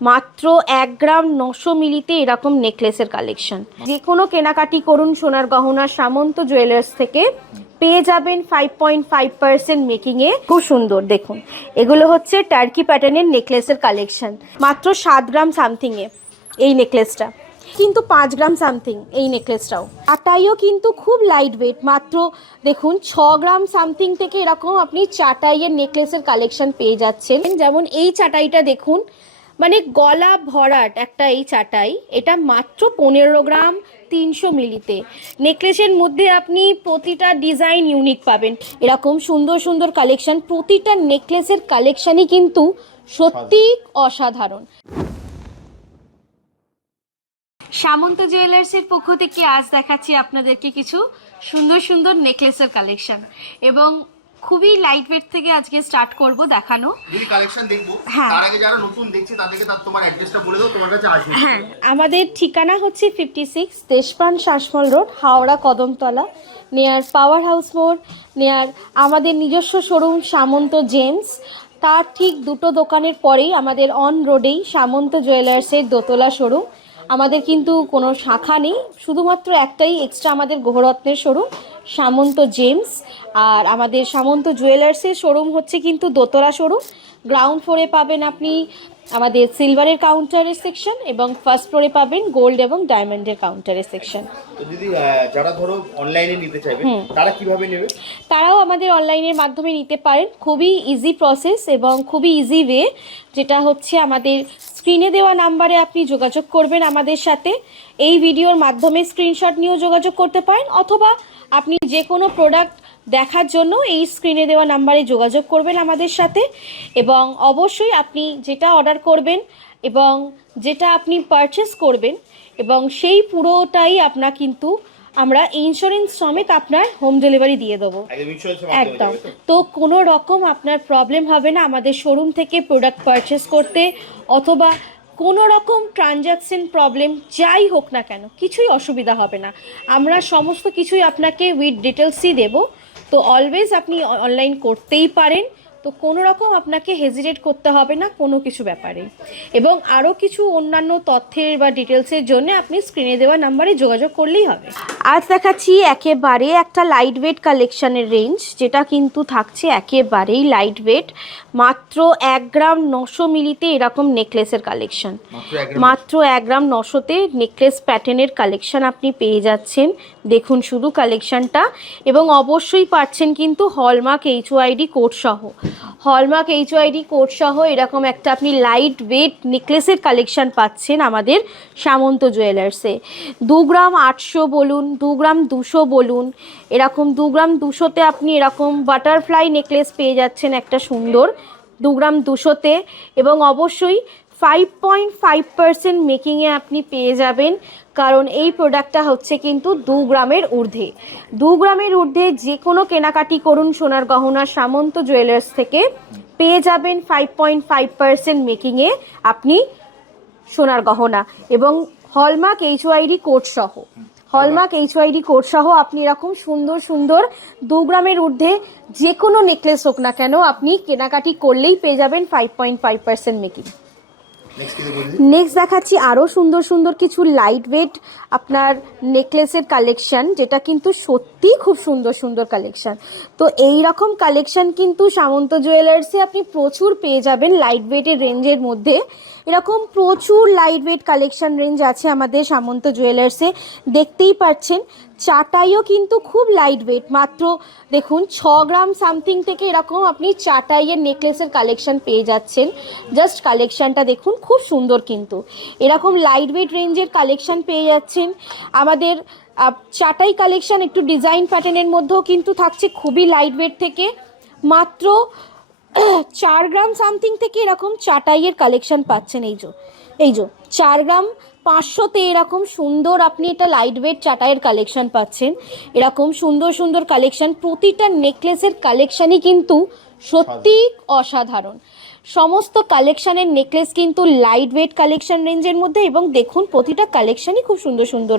মাত্র 1 গ্রাম 900 মিলিতে এরকম নেকলেসের কালেকশন। যে কোনো কেনাকাটি করুন সোনার গহনা সামন্ত জুয়েলার্স থেকে, পেয়ে যাবেন 5.5% মেকিংয়ে। খুব সুন্দর দেখুন, এগুলো হচ্ছে টার্কি প্যাটার্নের নেকলেসের কালেকশন। মাত্র 7 গ্রাম সামথিংয়ে এই নেকলেসটা, কিন্তু 5 গ্রাম সামথিং এই নেকলেসটাও। চাটাইও কিন্তু খুব লাইট ওয়েট, মাত্র দেখুন 6 গ্রাম সামথিং থেকে এরকম আপনি চাটাইয়ের নেকলেসের কালেকশন পেয়ে যাচ্ছেন। যেমন এই চাটাইটা দেখুন, মানে গলা ভরাট একটা এই চাটাই, এটা মাত্র 15 গ্রাম 300 মিলিতে। নেকলেসের মধ্যে আপনি প্রতিটা ডিজাইন ইউনিক পাবেন, এরকম সুন্দর সুন্দর কালেকশন। প্রতিটা নেকলেসের কালেকশনই কিন্তু সত্যি অসাধারণ। সামন্ত জুয়েলার্সের পক্ষ থেকে আজ দেখাচ্ছি আপনাদেরকে কিছু সুন্দর সুন্দর নেকলেসের কালেকশন, এবং খুবই লাইট ওয়েট থেকে আজকে স্টার্ট করব দেখানো। যদি কালেকশন দেখবো তার আগে যারা নতুন দেখছে তাদেরকে তোমার অ্যাড্রেসটা বলে দাও, তোমার কাছে আসবে। হ্যাঁ, আমাদের ঠিকানা হচ্ছে 56 Deshapran Sasmal road, Howrah Kadamtala, near power house মোড়, নিয়ার আমাদের নিজস্ব শোরুম সামন্ত জেমস। তার ঠিক দুটো দোকানের পরেই আমাদের অন রোডেই সামন্ত জুয়েলার্সের দোতলা শোরুম। আমাদের কিন্তু কোনো শাখা নেই, শুধুমাত্র একটাই এক্সট্রা আমাদের গ্রহরত্নের শোরুম সামন্ত জেমস। আর আমাদের সামন্ত জুয়েলার্সের শোরুম হচ্ছে কিন্তু দোতলা শোরুম। গ্রাউন্ড ফ্লোরে পাবেন আপনি আমাদের সিলভারের কাউন্টারের সেকশন, এবং ফার্স্ট ফ্লোরে পাবেন গোল্ড এবং ডায়মন্ডের কাউন্টারের সেকশন। তো যদি যারা ধরো অনলাইনে নিতে চাইবে তারা কিভাবে নেবে? তারাও আমাদের অনলাইনের মাধ্যমে নিতে পারেন, খুবই ইজি প্রসেস এবং খুবই ইজি ওয়ে। যেটা হচ্ছে আমাদের স্ক্রিনে দেওয়া নাম্বারে আপনি যোগাযোগ করবেন আমাদের সাথে। এই ভিডিওর মাধ্যমে স্ক্রিনশট নিয়েও যোগাযোগ করতে পারেন, অথবা আপনি যে কোনো প্রোডাক্ট দেখার জন্য এই স্ক্রিনে দেওয়া নাম্বারে যোগাযোগ করবেন আমাদের সাথে। এবং অবশ্যই আপনি যেটা অর্ডার করবেন এবং যেটা আপনি পারচেস করবেন, এবং সেই পুরোটাই আপনার কিন্তু আমরা ইন্স্যুরেন্স সমেত আপনার হোম ডেলিভারি দিয়ে দেবো একদম। তো কোনো রকম আপনার প্রবলেম হবে না আমাদের শোরুম থেকে প্রোডাক্ট পারচেস করতে, অথবা কোনো রকম ট্রানজ্যাকশন প্রবলেম যাই হোক না কেন, কিছুই অসুবিধা হবে না। আমরা সমস্ত কিছুই আপনাকে উইথ ডিটেলসই দেবো। তো অলওয়েজ আপনি অনলাইন করতেই পারেন, তো কোনো রকম আপনাকে হেজিটেট করতে হবে না কোনো কিছু ব্যাপারে। এবং আরও কিছু অন্যান্য তথ্যের বা ডিটেলসের জন্য আপনি স্ক্রিনে দেওয়া নাম্বারে যোগাযোগ করলেই হবে। আজ দেখাচ্ছি একেবারে একটা লাইট ওয়েট কালেকশানের রেঞ্জ, যেটা কিন্তু থাকছে একেবারেই লাইট ওয়েট। মাত্র 1 গ্রাম 900 মিলিতে এরকম নেকলেসের কালেকশন, মাত্র 1 গ্রাম 900তে নেকলেস প্যাটার্নের কালেকশন আপনি পেয়ে যাচ্ছেন। দেখুন শুধু কালেকশনটা, এবং অবশ্যই পাচ্ছেন কিন্তু হলমার্ক HOID কোড সহ। হলমার্ক HOID কোড সহ এরকম একটা আপনি লাইট ওয়েট নেকলেসের কালেকশন পাচ্ছেন আমাদের সামন্ত জুয়েলার্সে। 2 গ্রাম 800 বলুন, 2 গ্রাম 200 বলুন, এরকম 2 গ্রাম 200তে আপনি এরকম বাটারফ্লাই নেকলেস পেয়ে যাচ্ছেন একটা সুন্দর 2 গ্রাম 200তে। এবং অবশ্যই 5.5% মেকিংয়ে আপনি পেয়ে যাবেন, কারণ এই প্রোডাক্টটা হচ্ছে কিন্তু 2 গ্রামের ঊর্ধ্বে। 2 গ্রামের ঊর্ধ্বে যে কোনো কেনাকাটি করুন সোনার গহনা সামন্ত জুয়েলার্স থেকে, পেয়ে যাবেন 5.5% মেকিংয়ে আপনি সোনার গহনা, এবং হলমার্ক HOID কোড সহ। হলমার্ক HOID কোড সহ আপনি এরকম সুন্দর সুন্দর 2 গ্রামের ঊর্ধ্বে যে কোনো নেকলেস হোক না কেন আপনি কেনাকাটি করলেই পেয়ে যাবেন 5.5% মেকিং। নেক্সট দেখাচ্ছি আরও সুন্দর সুন্দর কিছু লাইট ওয়েট আপনার নেকলেসের কালেকশন, যেটা কিন্তু সত্যিই খুব সুন্দর সুন্দর কালেকশন। তো এই রকম কালেকশন কিন্তু সামন্ত জুয়েলার্সে আপনি প্রচুর পেয়ে যাবেন লাইট ওয়েটের রেঞ্জের মধ্যে। এরকম প্রচুর লাইট ওয়েট কালেকশন রেঞ্জ আছে আমাদের সামন্ত জুয়েলার্সে, দেখতেই পাচ্ছেন। চাটাইও কিন্তু খুব লাইট ওয়েট, মাত্র দেখুন 6 গ্রাম সামথিং থেকে এরকম আপনি চাটাইয়ের নেকলেসের কালেকশন পেয়ে যাচ্ছেন। জাস্ট কালেকশনটা দেখুন খুব সুন্দর, কিন্তু এরকম লাইট ওয়েট রেঞ্জের কালেকশন পেয়ে যাচ্ছেন। আমাদের চাটাই কালেকশন একটু ডিজাইন প্যাটার্নের মধ্যেও কিন্তু থাকছে খুবই লাইট ওয়েট থেকে। মাত্র 4 গ্রাম সামথিং থেকে এরকম চাটাইয়ের কালেকশন পাচ্ছেন। এই যে 4 গ্রাম 500তে এরকম সুন্দর আপনি এটা লাইট ওয়েট চাটাইয়ের কালেকশন পাচ্ছেন। এরকম সুন্দর সুন্দর কালেকশন, প্রতিটা নেকলেসের কালেকশনই কিন্তু সত্যি অসাধারণ। সমস্ত কালেকশানের নেকলেস কিন্তু লাইট ওয়েট কালেকশন রেঞ্জের মধ্যে, এবং দেখুন প্রতিটা কালেকশনই খুব সুন্দর সুন্দর।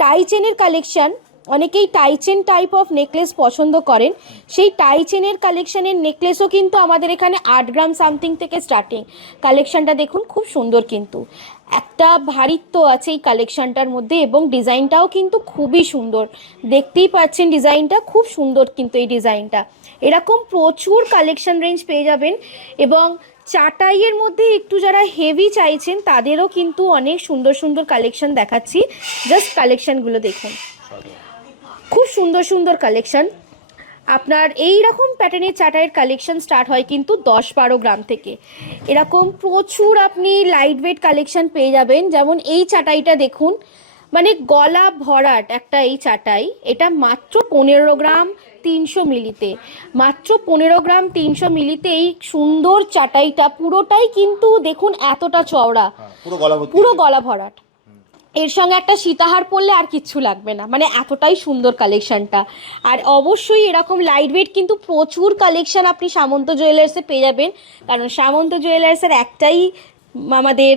টাই চেনের কালেকশন অনেকেই টাইচেন টাইপ অফ নেকলেস পছন্দ করেন, সেই টাইচেনের কালেকশানের নেকলেসও কিন্তু আমাদের এখানে 8 গ্রাম সামথিং থেকে স্টার্টিং। কালেকশানটা দেখুন খুব সুন্দর, কিন্তু একটা ভারিত্ব আছে এই কালেকশানটার মধ্যে এবং ডিজাইনটাও কিন্তু খুবই সুন্দর, দেখতেই পাচ্ছেন ডিজাইনটা খুব সুন্দর, কিন্তু এই ডিজাইনটা এরকম প্রচুর কালেকশান রেঞ্জ পেয়ে যাবেন। এবং চাটাইয়ের মধ্যে একটু যারা হেভি চাইছেন তাদেরও কিন্তু অনেক সুন্দর সুন্দর কালেকশান দেখাচ্ছি, জাস্ট কালেকশানগুলো দেখুন, খুব সুন্দর সুন্দর কালেকশান। আপনার এই রকম প্যাটার্নের চাটাইয়ের কালেকশন স্টার্ট হয় কিন্তু 10-12 গ্রাম থেকে। এরকম প্রচুর আপনি লাইট ওয়েট কালেকশন পেয়ে যাবেন। যেমন এই চাটাইটা দেখুন, মানে গলা ভরাট একটা এই চাটাই, এটা মাত্র 15 গ্রাম 300 মিলিতে, মাত্র 15 গ্রাম 300 মিলিতে এই সুন্দর চাটাইটা পুরোটাই কিন্তু দেখুন এতটা চওড়া, পুরো গলা ভরাট। এর সঙ্গে একটা সীতাহার পরলে আর কিচ্ছু লাগবে না, মানে এতটাই সুন্দর কালেকশানটা। আর অবশ্যই এরকম লাইট ওয়েট কিন্তু প্রচুর কালেকশান আপনি সামন্ত জুয়েলার্সে পেয়ে যাবেন, কারণ সামন্ত জুয়েলার্সের একটাই আমাদের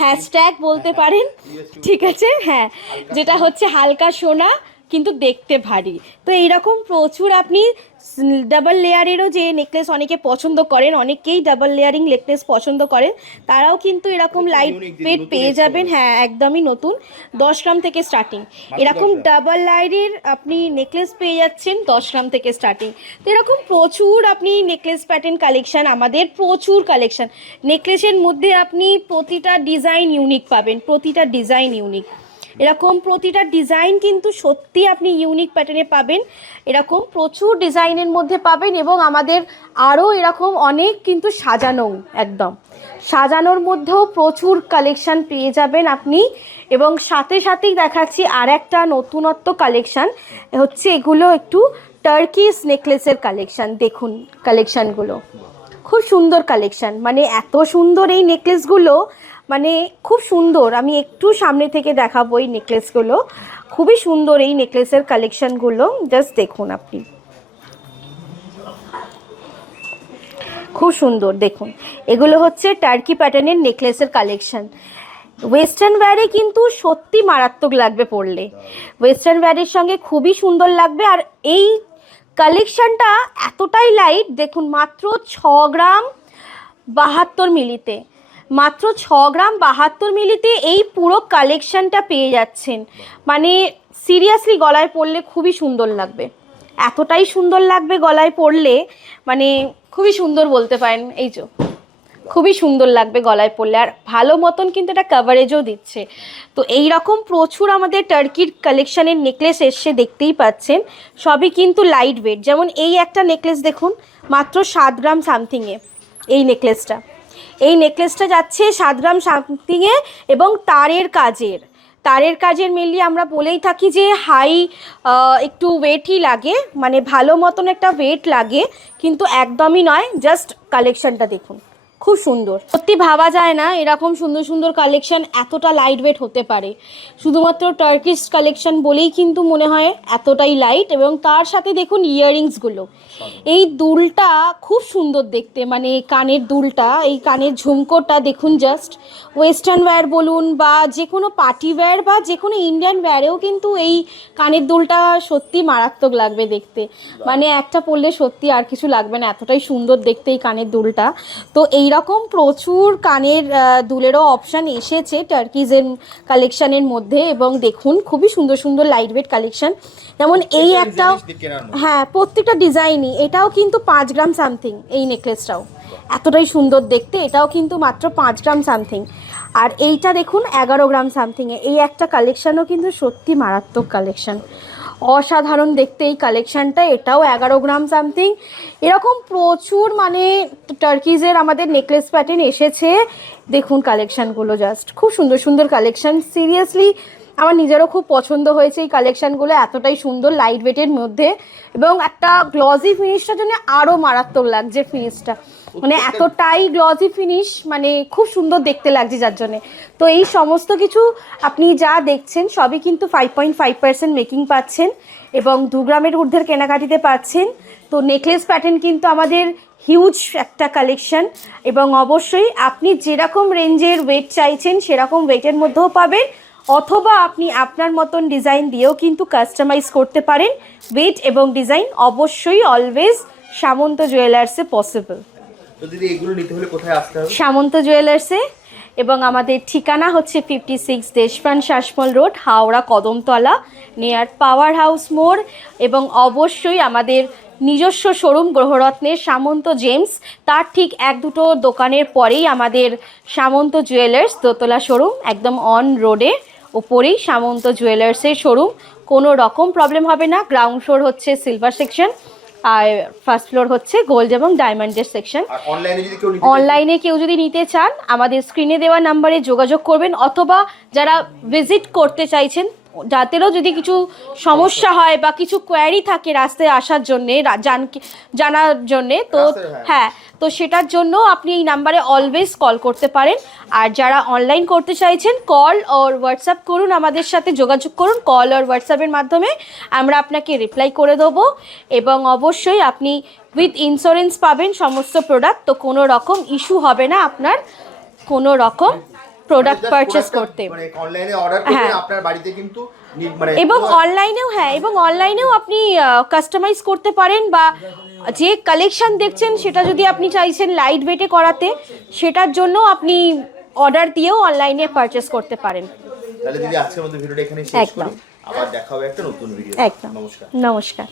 হ্যাশট্যাগ বলতে পারেন, ঠিক আছে, হ্যাঁ, যেটা হচ্ছে হালকা সোনা কিন্তু দেখতে ভারী। তো এইরকম প্রচুর আপনি ডাবল লেয়ারেরও যে নেকলেস অনেকে পছন্দ করেন, অনেকেই ডাবল লেয়ারিং নেকলেস পছন্দ করেন, তারাও কিন্তু এরকম লাইট ওয়েট পেয়ে যাবেন। হ্যাঁ, একদমই নতুন, 10 গ্রাম থেকে স্টার্টিং। এরকম ডাবল লেয়ারের আপনি নেকলেস পেয়ে যাচ্ছেন 10 গ্রাম থেকে স্টার্টিং। তো এরকম প্রচুর আপনি নেকলেস প্যাটার্ন কালেকশান, আমাদের প্রচুর কালেকশান। নেকলেসের মধ্যে আপনি প্রতিটা ডিজাইন ইউনিক পাবেন, প্রতিটা ডিজাইন ইউনিক, এরকম প্রতিটা ডিজাইন কিন্তু সত্যি আপনি ইউনিক প্যাটার্নে পাবেন, এরকম প্রচুর ডিজাইনের মধ্যে পাবেন। এবং আমাদের আরও এরকম অনেক কিন্তু সাজানো, একদম সাজানোর মধ্যেও প্রচুর কালেকশান পেয়ে যাবেন আপনি। এবং সাথে সাথেই দেখাচ্ছি আর একটা নতুনত্ব কালেকশান হচ্ছে, এগুলো একটু টার্কিশ নেকলেসের কালেকশান। দেখুন কালেকশানগুলো খুব সুন্দর কালেকশান, মানে এত সুন্দর এই নেকলেসগুলো, মানে খুব সুন্দর। আমি একটু সামনে থেকে দেখাবো এই নেকলেসগুলো, খুবই সুন্দর এই নেকলেসের কালেকশানগুলো, জাস্ট দেখুন আপনি, খুব সুন্দর দেখুন। এগুলো হচ্ছে টার্কি প্যাটার্নের নেকলেসের কালেকশান। ওয়েস্টার্ন ওয়্যারে কিন্তু সত্যি মারাত্মক লাগবে পরলে, ওয়েস্টার্ন ওয়্যারের সঙ্গে খুবই সুন্দর লাগবে। আর এই কালেকশানটা এতটাই লাইট, দেখুন মাত্র 6 গ্রাম 72 মিলিতে, মাত্র 6 গ্রাম 72 মিলিতে এই পুরো কালেকশানটা পেয়ে যাচ্ছেন। মানে সিরিয়াসলি গলায় পরলে খুবই সুন্দর লাগবে, এতটাই সুন্দর লাগবে গলায় পরলে, মানে খুবই সুন্দর বলতে পারেন। এই যে খুবই সুন্দর লাগবে গলায় পরলে, আর ভালো মতন কিন্তু এটা কভারেজও দিচ্ছে। তো এই রকম প্রচুর আমাদের টার্কির কালেকশানের নেকলেস এসছে, দেখতেই পাচ্ছেন সবই কিন্তু লাইট ওয়েট। যেমন এই একটা নেকলেস দেখুন, মাত্র 7 গ্রাম সামথিংয়ে এই নেকলেসটা, এই নেকলেসটা যাচ্ছে 7 গ্রাম সামথিংয়ে। এবং তারের কাজের মেনলি আমরা বলেই থাকি যে হাই একটু ওয়েটই লাগে, মানে ভালো মতন একটা ওয়েট লাগে, কিন্তু একদমই নয়। জাস্ট কালেকশানটা দেখুন, খুব সুন্দর, সত্যি ভাবা যায় না এরকম সুন্দর সুন্দর কালেকশান এতটা লাইট ওয়েট হতে পারে। শুধুমাত্র টার্কিশ কালেকশান বলেই কিন্তু মনে হয় এতটাই লাইট। এবং তার সাথে দেখুন ইয়াররিংসগুলো, এই দুলটা খুব সুন্দর দেখতে, মানে কানের দুলটা, এই কানের ঝুমকোটা দেখুন, জাস্ট ওয়েস্টার্ন ওয়্যার বলুন বা যে কোনো পার্টি ওয়্যার বা যে কোনো ইন্ডিয়ান ওয়্যারেও কিন্তু এই কানের দুলটা সত্যি মারাত্মক লাগবে দেখতে, মানে একটা পরলে সত্যি আর কিছু লাগবে না, এতটাই সুন্দর দেখতে এই কানের দুলটা। তো এই রকম প্রচুর কানের দুলেরও অপশান এসেছে টার্কিজের কালেকশানের মধ্যে। এবং দেখুন খুবই সুন্দর সুন্দর লাইট ওয়েট কালেকশান, যেমন এই একটাও, হ্যাঁ প্রত্যেকটা ডিজাইনই, এটাও কিন্তু 5 গ্রাম সামথিং, এই নেকলেসটাও এতটাই সুন্দর দেখতে, এটাও কিন্তু মাত্র 5 গ্রাম সামথিং। আর এইটা দেখুন 11 গ্রাম সামথিংয়ে, এই একটা কালেকশানও কিন্তু সত্যি মারাত্মক কালেকশান, অসাধারণ দেখতে এই কালেকশানটা, এটাও 11 গ্রাম সামথিং। এরকম প্রচুর মানে টার্কিজের আমাদের নেকলেস প্যাটার্ন এসেছে, দেখুন কালেকশানগুলো, জাস্ট খুব সুন্দর সুন্দর কালেকশান। সিরিয়াসলি আমার নিজেরও খুব পছন্দ হয়েছে এই কালেকশানগুলো, এতটাই সুন্দর লাইট ওয়েটের মধ্যে। এবং একটা গ্লসি ফিনিশটার জন্য আরও মারাত্মক লাগছে ফিনিশটা, মানে এতটাই গ্লসি ফিনিশ, মানে খুব সুন্দর দেখতে লাগছে যার জন্যে। তো এই সমস্ত কিছু আপনি যা দেখছেন সবই কিন্তু 5.5% মেকিং পাচ্ছেন এবং 2 গ্রামের ঊর্ধ্বের কেনাকাটিতে পাচ্ছেন। তো নেকলেস প্যাটার্ন কিন্তু আমাদের হিউজ একটা কালেকশন, এবং অবশ্যই আপনি যেরকম রেঞ্জের ওয়েট চাইছেন সেরকম ওয়েটের মধ্যেও পাবেন, অথবা আপনি আপনার মতন ডিজাইন দিয়েও কিন্তু কাস্টমাইজ করতে পারেন। ওয়েট এবং ডিজাইন অবশ্যই অলওয়েজ সামন্ত জুয়েলার্সে পসিবল। তো দিদি এগুলো নিতে হলে কোথায় আসতে হবে? সামন্ত জুয়েলার্সে, এবং আমাদের ঠিকানা হচ্ছে 56 Deshapran Sasmal road, Howrah Kadamtala, near power house মোড়। এবং অবশ্যই আমাদের নিজস্ব শোরুম গ্রহরত্নের সামন্ত জেমস, তার ঠিক 1-2 দোকানের পরেই আমাদের সামন্ত জুয়েলার্স দোতলা শোরুম, একদম অন রোডে ওপরেই সামন্ত জুয়েলার্সের শোরুম। কোনো রকম প্রবলেম হবে না। গ্রাউন্ড ফ্লোর হচ্ছে সিলভার সেকশন, আর ফার্স্ট ফ্লোর হচ্ছে গোল্ড এবং ডায়মন্ডের সেকশন। আর অনলাইনে কেউ যদি নিতে চান আমাদের স্ক্রিনে দেওয়া নাম্বারে যোগাযোগ করবেন, অথবা যারা ভিজিট করতে চাইছেন যাদেরও যদি কিছু সমস্যা হয় বা কিছু কোয়ারি থাকে রাস্তায় আসার জন্যে, জানার জন্যে, তো হ্যাঁ, তো সেটার জন্য আপনি এই নাম্বারে অলওয়েজ কল করতে পারেন। আর যারা অনলাইন করতে চাইছেন কল ওর হোয়াটসঅ্যাপ করুন, আমাদের সাথে যোগাযোগ করুন। কল আর হোয়াটসঅ্যাপের মাধ্যমে আমরা আপনাকে রিপ্লাই করে দেবো। এবং অবশ্যই আপনি উইথ ইন্স্যুরেন্স পাবেন সমস্ত প্রোডাক্ট, তো কোনো রকম ইস্যু হবে না আপনার কোনো রকম প্রোডাক্ট পারচেস করতে। মানে অনলাইনে অর্ডার করবেন আপনার বাড়িতে কিন্তু মানে এবং অনলাইনেও এবং অনলাইনেও আপনি কাস্টমাইজ করতে পারেন, বা যে কালেকশন দেখছেন সেটা যদি আপনি চাইছেন লাইট ওয়েটে করাতে, সেটার জন্য আপনি অর্ডার দিয়েও অনলাইনে পারচেস করতে পারেন। তাহলে দিদি আজকের মতো ভিডিওটা এখানে শেষ করি, আবার দেখা হবে একটা নতুন ভিডিও। একদম, নমস্কার। নমস্কার।